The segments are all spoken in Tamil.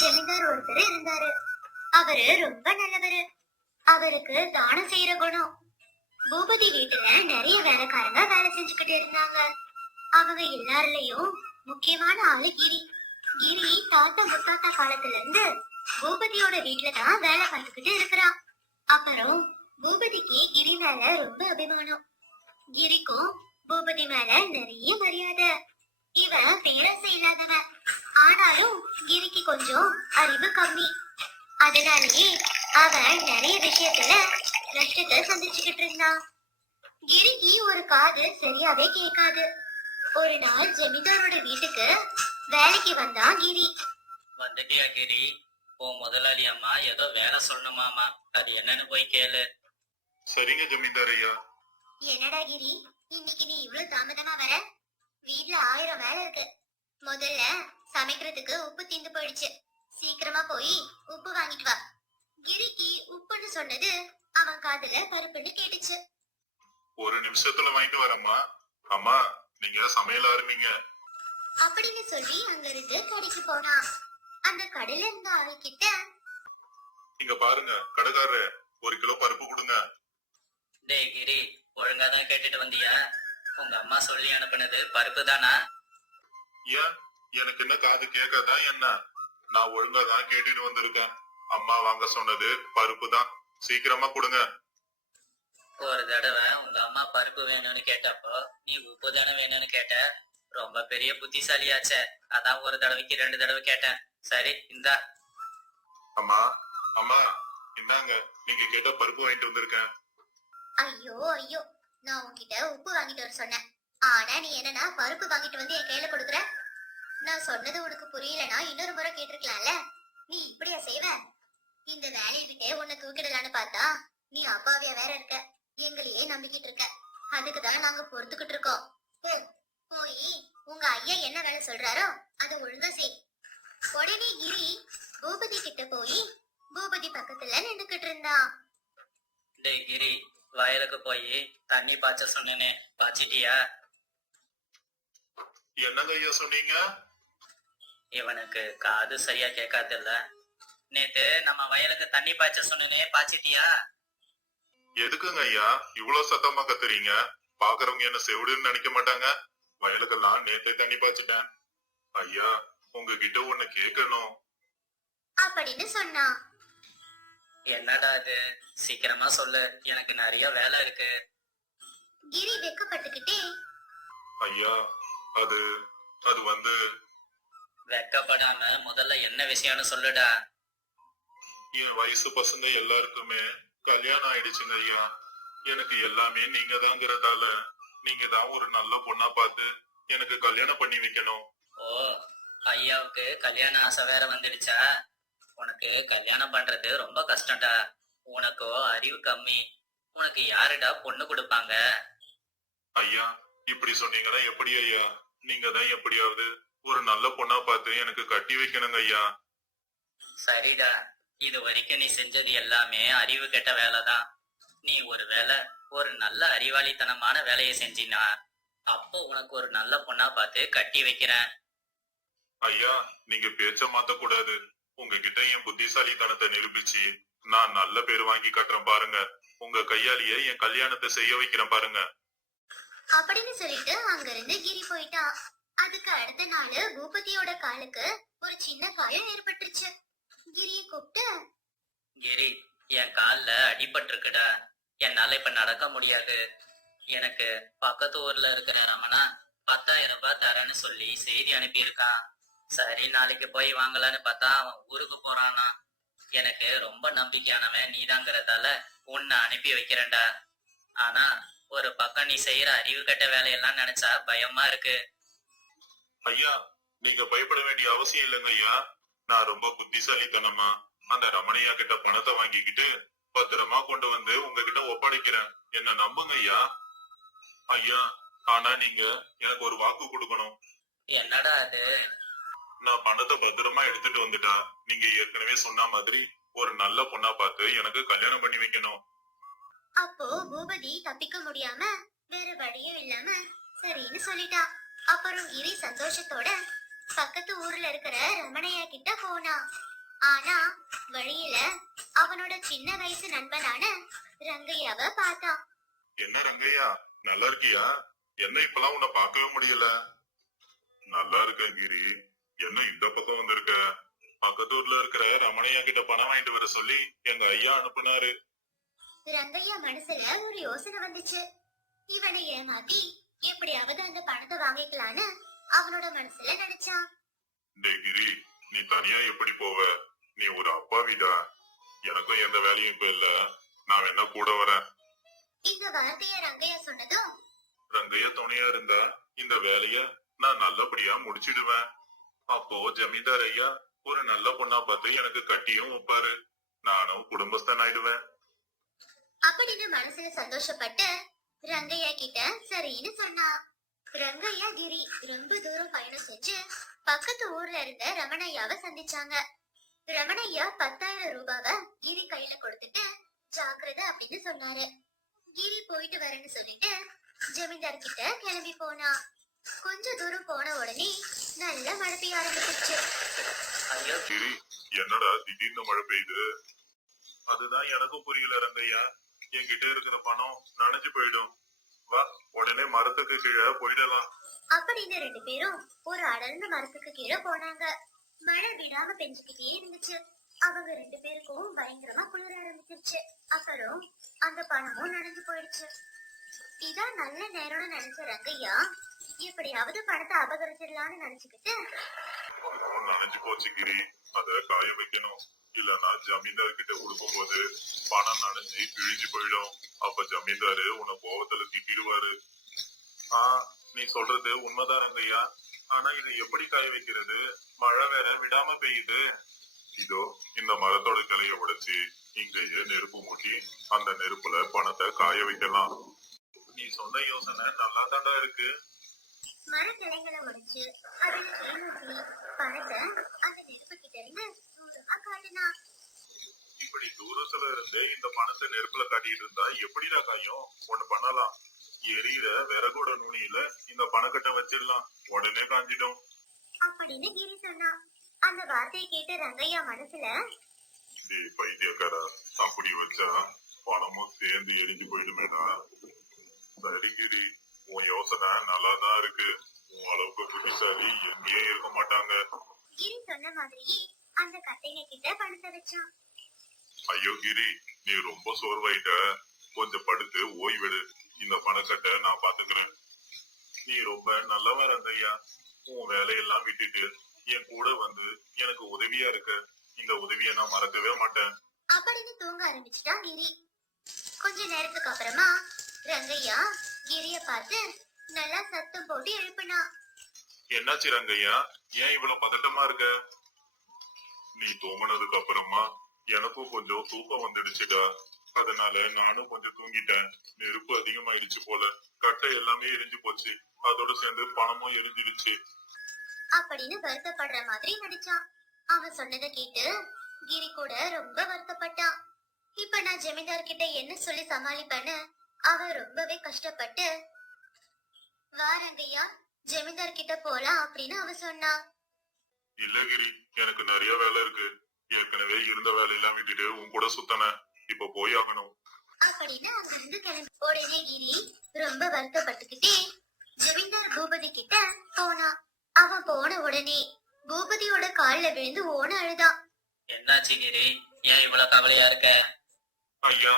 ஜமீன்தார் ஒருத்தர் இருந்தாரு. அவரு ரொம்ப நல்லவரு. அவருக்கு தானம் செய்யற குணம். பூபதி வீட்டுல நிறைய வேலைக்காரங்க வேலை செஞ்சுக்கிட்டு இருந்தாங்க. அவங்க எல்லாருலயும் முக்கியமான ஆளு கிரி. கிரி தாத்தா முத்தாத்தா காலத்துல இருந்து பூபதியோட வீட்டுல தான் வேலை பார்த்துக்கிட்டு இருக்கிறான். அப்புறம் பூபதிக்கு கிரி மேல ரொம்ப அபிமானம். கிரிக்கும் பூபதி மேல நிறைய மரியாதை. இவன் பேரரசு இல்லாதவன். ஆனாலும் கிரிக்கு கொஞ்சம் அறிவு கம்மி. அதனாலேயே அவன் நிறைய விஷயத்துல நஷ்டத்தை சந்திச்சுக்கிட்டு இருந்தான். கிரிக்கு ஒரு காது சரியாவே கேட்காது. ஒரு நாள் ஜமீன்தாரோட வீட்டுக்கு வேலைக்கு வந்தான் கிரி. வந்துட்டியா கிரி? உன் முதலாளி அம்மா ஏதோ வேலை சொல்லணுமாமா, அது என்னன்னு போய் கேளு. சரிங்க ஜமீன்தார் ஐயா. என்னடா கிரி, இன்னைக்கு நீ இவ்வளவு தாமதமா வர? வீட்ல 1000 வேலை இருக்கு. முதல்ல சமைக்கிறதுக்கு உப்பு தீந்து போயிடுச்சு. சீக்கிரமா போய் உப்பு வாங்கிட்டு வா. கிரிக்கு உப்புன்னு சொன்னது அவன் காதுல பருப்புன்னு கேட்டுச்சு. ஒரு நிமிஷத்துல வாங்கிட்டு வரேம்மா. அம்மா, நீங்க சமையல் ஆரம்பிங்க அப்படின்னு சொல்லி அங்க இருந்து கடைக்கு போனான். அந்த கடையில இருந்த ஆளுகிட்ட, இங்க பாருங்க கடைக்காரரு, 1 கிலோ பருப்பு கொடுங்க. டேய் கிரி, ஒழுங்காதான் கேட்டுட்டு வந்தியா? உங்க அம்மா சொல்லி அனுப்புனது பருப்பு தானா? ஏன், எனக்கு என்ன காது கேட்காதா என்ன? நான் ஒழுங்கா தான் கேட்டுட்டு வந்திருக்கேன். அம்மா வாங்க சொன்னது பருப்பு தான். சீக்கிரமா கொடுங்க. ஒரு தடவை உங்க அம்மா பருப்பு வேணும்னு கேட்டப்போ நீ உப்பு தானே வேணும்னு கேட்ட. ரொம்ப பெரிய புத்திசாலியாச்சே, அதான் ஒரு தடவைக்கு 2 தடவை கேட்டேன். சரி இந்தா. அம்மா, அம்மா இந்தாங்க, நீங்க கேட்ட பருப்பு வாங்கிட்டு வந்திருக்கேன். ஐயோ ஐயோ, நான் உன்கிட்ட உப்பு வாங்கிட்டு வர சொன்னேன். ஆனா நீ என்னன்னா பருப்பு வாங்கிட்டு வந்து என் கையில கொடுக்குற? நான் சொன்னது உனக்கு புரியலனா இன்னொரு முறை கேட்டிருக்கலாம்ல. நீ இப்படியா செய்வ? இந்த வேலையை விட்டே உன்னை தூக்கிடலான்னு பார்த்தா நீ அப்பாவியா வேற இருக்க. எங்களையே நம்பிக்கிட்டு இருக்க. அதுக்குதான் நாங்க பொறுத்துக்கிட்டு இருக்கோம். போய் உங்க ஐயா என்ன வேலை சொல்றாரோ அதை ஒழுங்கா செய். உடனே கிரி பூபதி கிட்ட போய் பூபதி பக்கத்துல நின்னுக்கிட்டு இருந்தான். டேய் கிரி, வயலுக்கு போய் தண்ணி பாய்ச்ச சொன்னேனே, பாய்ச்சிட்டியா? என்னங்க ஐயா சொன்னீங்க? இவனுக்கு காது சரியா கேட்காது இல்ல. நேத்து நம்ம வயலுக்கு தண்ணி பாய்ச்ச சொன்னேனே, பாய்ச்சிட்டியா? எதுக்குங்க ஐயா இவ்வளவு சத்தமா கத்துறீங்க? பாக்குறவங்க என்ன செவிடுன்னு நினைக்க மாட்டாங்க? வயலுக்கெல்லாம் நேத்தே தண்ணி பாய்ச்சிட்டேன். ஐயா, உங்ககிட்ட ஒண்ணு கேட்கணும் அப்படின்னு சொன்னான். என்னடா இது, சீக்கிரமா சொல்லு, எனக்கு நிறைய வேலை இருக்கு. கிரி வெக்கப்பட்டுக்கிட்டே, ஐயா, அது அது வந்து வெக்கப்படாம முதல்ல என்ன விஷயம்னு சொல்லுடா. என் வயசு பசங்க எல்லாருக்குமே கல்யாணம் ஆயிடுச்சுங்க ஐயா. எனக்கு எல்லாமே நீங்க தாங்கிறதால நீங்க தான் ஒரு நல்ல பொண்ணா பார்த்து எனக்கு கல்யாணம் பண்ணி வைக்கணும். ஓ, ஐயாவுக்கு கல்யாண ஆசை வேற வந்துடுச்சா? உனக்கு கல்யாணம் பண்றது ரொம்ப கஷ்டம்டா. உனக்கோ அறிவு கம்மி. உனக்கு யாருடா பொண்ணு கொடுப்பாங்க? ஐயா, இப்படி சொன்னீங்கன்னா எப்படி ஐயா? நீங்க தான் எப்படியாவது ஒரு நல்ல பொண்ணா பார்த்து எனக்கு கட்டி வைக்கணுங்க ஐயா. சரிடா, இது வரைக்கும் நீ செஞ்சது எல்லாமே அறிவு கெட்ட வேலைதான். நீ ஒரு வேலை ஒரு நல்ல அறிவாளித்தனமான வேலையை செஞ்சினா அப்போ உனக்கு ஒரு நல்ல பொண்ணா பார்த்து கட்டி வைக்கிறேன். ஐயா, நீங்க பேச்ச மாத்த கூடாது. உங்ககிட்ட என் புத்திசாலித்தனத்தை நிரூபிச்சு நான் நல்ல பேர் வாங்கி கட்டுறேன் பாருங்க. உங்க கையாலேயே என் கல்யாணத்தை செய்ய வைக்கிறேன் பாருங்க. அப்படின்னு சொல்லிட்டு அங்க இருந்து கிரி போயிட்டான். அதுக்கு அடுத்த நாள் பூபதியோட காலுக்கு ஒரு சின்ன காயம் ஏற்பட்டுருச்சு. கிரிய கூப்பிட்டு, கிரி, என் கால்ல அடிபட்டிருக்குடா. என்னால இப்ப நடக்க முடியாது. எனக்கு பக்கத்து ஊர்ல இருக்கிற ரமணா 10,000 ரூபாய் தரேன்னு சொல்லி செய்தி அனுப்பியிருக்கான். சரி, நாளைக்கு போய் வாங்கலான்னு பார்த்தா அவன் ஊருக்கு போறானா. எனக்கு ரொம்ப நம்பிக்கையானவன் நீதாங்கிறதால உன்னை அனுப்பி வைக்கிறேன்டா. ஆனா ஒரு பக்கம் நீ செய்யற அறிவு கட்ட வேலையெல்லாம் நினைச்சா பயமா இருக்கு. ஐயா, நீங்க பயப்பட வேண்டிய அவசியம் இல்லைங்க ஐயா. நான் ரொம்ப புத்திசாலித்தனமா அந்த ரமணையா கிட்ட பணத்தை வாங்கிக்கிட்டு பத்திரமா கொண்டு வந்து உங்ககிட்ட ஒப்படைக்கிறேன். என்ன நம்புங்க ஐயா. ஐயா, ஆனா நீங்க எனக்கு ஒரு வாக்கு கொடுக்கணும். என்னடா அது? நான் பணத்தை பத்திரமா எடுத்துட்டு வந்துட்டா நீங்க ஏற்கனவே சொன்ன மாதிரி ஒரு நல்ல பொண்ணா பார்த்து எனக்கு கல்யாணம் பண்ணி வைக்கணும். அப்போ பூபதி தப்பிக்க முடியாம வேற வழியும் இல்லாம சரின்னு சொல்லிட்டான். அப்புறம் கிரி சந்தோஷத்தோட பக்கத்து ஊர்ல இருக்கிற ரமணையா கிட்ட போனான். ஆனா வழியில அவனோட சின்ன வயசு நண்பனான ரங்கையாவை பார்த்தான். என்ன ரங்கையா, நல்லா இருக்கியா? என்ன இப்பெல்லாம் உன்னை பார்க்கவே முடியல. நல்லா இருக்கேன் கிரி. என்ன இந்த பக்கம் வந்திருக்க? பக்கத்து ஊர்ல இருக்கிற ரமணையா கிட்ட பணம் வாங்கிட்டு வர சொல்லி எங்க ஐயா அனுப்புனாரு. ரங்கையா மனசுல ஒரு யோசனை வந்துச்சு. இவனை ஏமாத்தி எப்படியாவது அந்த பணத்தை வாங்கிக்கலான்னு அவனோட மனசுல நினைச்சான். டேய் கிரி, நீ தனியா எப்படி போவ? நீ ஒரு அப்பாவிடா. எனக்கும் எந்த வேலையும் இப்ப இல்ல. நான் வேணா கூட வரேன். இந்த வார்த்தைய ரங்கையா சொன்னதும் ரங்கையா துணையா இருந்தா இந்த வேலைய நான் நல்லபடியா முடிச்சிடுவேன். அப்போ ஜமீன்தார் ஐயா ஒரு நல்ல பொண்ணா பார்த்து எனக்கு கட்டியும் வைப்பாரு. நானும் குடும்பஸ்தன் ஆயிடுவேன். அப்படின்னு மனசுல சந்தோஷப்பட்டு ரங்கையா கிட்ட சரின்னு சொன்னா. ரங்கையா கிரி ரொம்ப தூரம் பயணம் செஞ்சு பக்கத்து ஊர்ல இருந்த ரமணையாவை சந்திச்சாங்க. ரமணையா 10,000 ரூபாவை கிரி கையில கொடுத்துட்டு ஜாக்கிரதை அப்படின்னு சொன்னாரு. கிரி போயிட்டு வரேன்னு சொல்லிட்டு ஜமீன்தார் கிட்ட கிளம்பி போனா. கொஞ்ச தூரம் போன உடனே நல்ல மழை பெய்ய ஆரம்பிச்சிருச்சு. ஐயோ கிரி, என்னடா திடீர்னு மழை பெய்யுது? அதுதான் எனக்கும் புரியல ரங்கையா. என்கிட்ட இருக்கிற பணம் நனைஞ்சு போயிடும். வா, உடனே மரத்துக்கு கீழே போயிடலாம். அப்படின்னு 2 பேரும் ஒரு அடர்ந்த மரத்துக்கு கீழே போனாங்க. மழை விடாம பெஞ்சுக்கிட்டே இருந்துச்சு. அவங்க 2 பேருக்கும் பயங்கரமா குளிர ஆரம்பிச்சிருச்சு. அப்புறம் அந்த பணமும் நனைஞ்சு போயிடுச்சு. இதான் நல்ல நேரம்னு நினைச்ச ரங்கையா எப்படியாவது பணத்தை அபகரிச்சிடலான்னு நினைச்சுக்கிட்டு பணம் நனைஞ்சு போச்சு கிரி, அத காய வைக்கணும். இல்லன்னா ஜமீன்தார் கிட்ட கொடுக்கும் போது பணம் நனைஞ்சு கிழிஞ்சு போயிடும். அப்ப ஜமீன்தாரு உன்னை கோவத்துல திட்டிடுவாரு. நீ சொல்றது உண்மைதான் ரங்கையா. ஆனா இதை எப்படி காய வைக்கிறது? மழை வேற விடாம பெய்யுது. இதோ இந்த மரத்தோட கிளைய உடைச்சு இங்கேயே நெருப்பு மூட்டி அந்த நெருப்புல பணத்தை காய வைக்கலாம். நீ சொன்ன யோசனை நல்லா தாண்டா இருக்கு. மரக்கிளைகளை உடைச்சு அதுல தேன் ஊத்தி பணத்தை அந்த நெருப்பு கிட்ட இருந்து தூரமா காட்டினா. இப்படி தூரத்துல இருந்து இந்த பணத்தை நெருப்புல காட்டிட்டு இருந்தா எப்படிடா காயும்? ஒண்ணு பண்ணலாம். எரியிற விறகோட நுனியில இந்த பணக்கட்டை வச்சிடலாம், உடனே காஞ்சிடும் அப்படின்னு கிரி சொன்னா. அந்த வார்த்தையை கேட்டு ரங்கையா மனசுல டேய் பைத்தியக்காரா, அப்படி வச்சா பணமும் சேர்ந்து எரிஞ்சு போயிடுமேடா. சரி கிரி, உன் யோசனை நல்லாதான் இருக்கு. உன் அளவுக்கு புத்திசாலி எங்கேயே இருக்க மாட்டாங்க. கிரி சொன்ன மாதிரியே அந்த கட்டைங்க கிட்ட பணத்தை வச்சான். ஐயோ கிரி, நீ ரொம்ப சோர்வாயிட்ட. கொஞ்சம் படுத்து ஓய்வெடு. இந்த பணக்கட்டை நான் பாத்துக்கிறேன். நீ ரொம்ப நல்லவன் ரங்கையா. உன் வேலையெல்லாம் விட்டுட்டு என் கூட வந்து எனக்கு உதவியா இருக்க. இந்த உதவியை நான் மறக்கவே மாட்டேன். அப்படின்னு தூங்க ஆரம்பிச்சுட்டான் கிரி. கொஞ்ச நேரத்துக்கு அப்புறமா ரங்கையா கிரிய பார்த்து நல்லா சத்தம் போட்டு எழுப்பினா. என்னாச்சு ரங்கையா, ஏன் இவ்வளவு பதட்டமா இருக்க? நீ தூங்கினதுக்கு அப்புறமா எனக்கும் கொஞ்சம் தூக்கம் வந்துடுச்சுடா. அதனால நானும் கொஞ்சம் தூங்கிட்டேன். நெருப்பு அதிகமாயிடுச்சு போல. கட்டை எல்லாமே எரிஞ்சு போச்சு. அதோட சேர்ந்து பணமும் எரிஞ்சிடுச்சு. அப்படின்னு வருத்தப்படுற மாதிரி நடிச்சான். அவன் சொன்னதை கேட்டு கிரி கூட ரொம்ப வருத்தப்பட்டான். இப்ப நான் ஜமீன்தார் கிட்ட என்ன சொல்லி சமாளிப்பேன்னு அவன் ரொம்பவே கஷ்டப்பட்டு வாரங்கையா ஜமீன்தார் கிட்ட போலாம் அப்படின்னு அவன் சொன்னான். இல்ல கிரி, எனக்கு நிறைய வேலை இருக்கு. ஏற்கனவே இருந்த வேலையெல்லாம் விட்டுட்டு உன் கூட சுத்தன. இப்ப போய் ஆகணும் அப்படின்னு அங்கிருந்து கிளம்பி உடனே கிரி ரொம்ப வருத்தப்பட்டுக்கிட்டே ஜமீன்தார் பூபதி கிட்ட போனான். அவன் போன உடனே பூபதியோட கால்ல விழுந்து ஓன அழுதான். என்னாச்சு கிரி, ஏன் இவ்வளவு கவலையா இருக்க? ஐயா,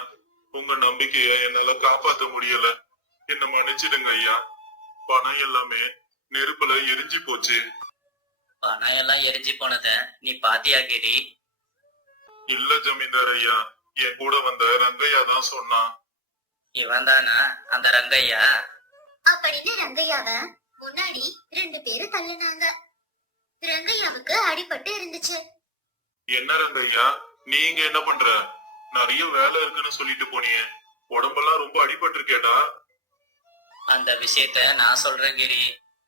உங்க நம்பிக்கைய என்னால காப்பாத்த முடியல. என்ன மன்னிச்சிடுங்க ஐயா. பணம் எல்லாமே நெருப்புல எரிஞ்சு போச்சு. பணம் எல்லாம் எரிஞ்சு போனத நீ பாத்தியா கிரி? இல்ல ஜமீன்தார் ஐயா, என் கூட வந்த ரங்கையா தான் சொன்னான். இவன் தானா அந்த ரங்கையா? அப்படின்னு ரங்கையாவ முன்னாடி 2 பேரு தள்ளினாங்க. ரங்கையாவுக்கு அடிபட்டு இருந்துச்சு. என்ன ரங்கையா, நீங்க என்ன பண்ற? நிறைய வேலை இருக்குன்னு சொல்லிட்டு போனியே. உடம்பெல்லாம் ரொம்ப அடிபட்டு இருக்கேடா. அந்த விஷயத்த நான் சொல்றேன் கிரி.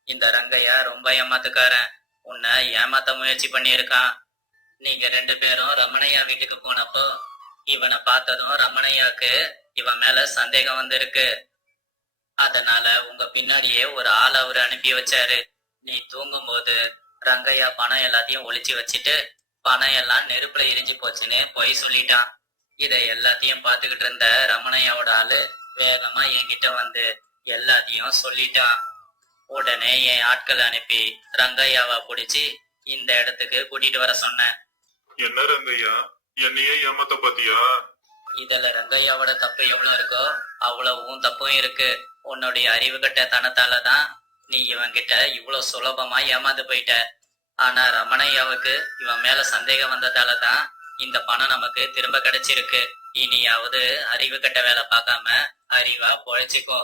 இந்த ரங்கையா ரொம்ப ஏமாத்துக்காரன். உன்னை ஏமாத்த முயற்சி பண்ணியிருக்கான். நீங்க 2 பேரும் ரமணையா வீட்டுக்கு போனப்போ இவனை பார்த்ததும் ரமணையாக்கு இவன் மேல சந்தேகம் வந்திருக்கு. அதனால உங்க பின்னாடியே ஒரு ஆள் அவரு அனுப்பி வச்சாரு. நீ தூங்கும் போது ரங்கையா பணம் எல்லாத்தையும் ஒளிச்சு வச்சுட்டு பணம் எல்லாம் நெருப்புல எரிஞ்சு போச்சுன்னு பொய் சொல்லிட்டான். இதை எல்லாத்தையும் பார்த்துக்கிட்டு இருந்த ரமணையாவோட ஆளு வேகமா என்கிட்ட வந்து எல்லாத்தையும் சொல்லிட்டான். உடனே என் ஆட்கள் அனுப்பி ரங்கையாவை பிடிச்சி இந்த இடத்துக்கு கூட்டிட்டு வர சொன்னேன். என்ன ரங்கையா, என்னையே ஏமாத்த பாத்தியா? இதுல ரங்கையாவோட தப்பு எவ்வளவு இருக்கோ அவ்வளவும் தப்பும் இருக்கு. உன்னுடைய அறிவு கட்ட தனத்தாலதான் நீ இவன்கிட்ட இவ்வளவு சுலபமா ஏமாந்து போயிட்ட. ஆனா ரமணையாவுக்கு இவன் மேல சந்தேகம் வந்ததாலதான் இந்த பணம் நமக்கு திரும்ப கிடைச்சிருக்கு. இனியாவது அறிவு கட்ட வேலை பார்க்காம அறிவா பொழைச்சிக்கோ.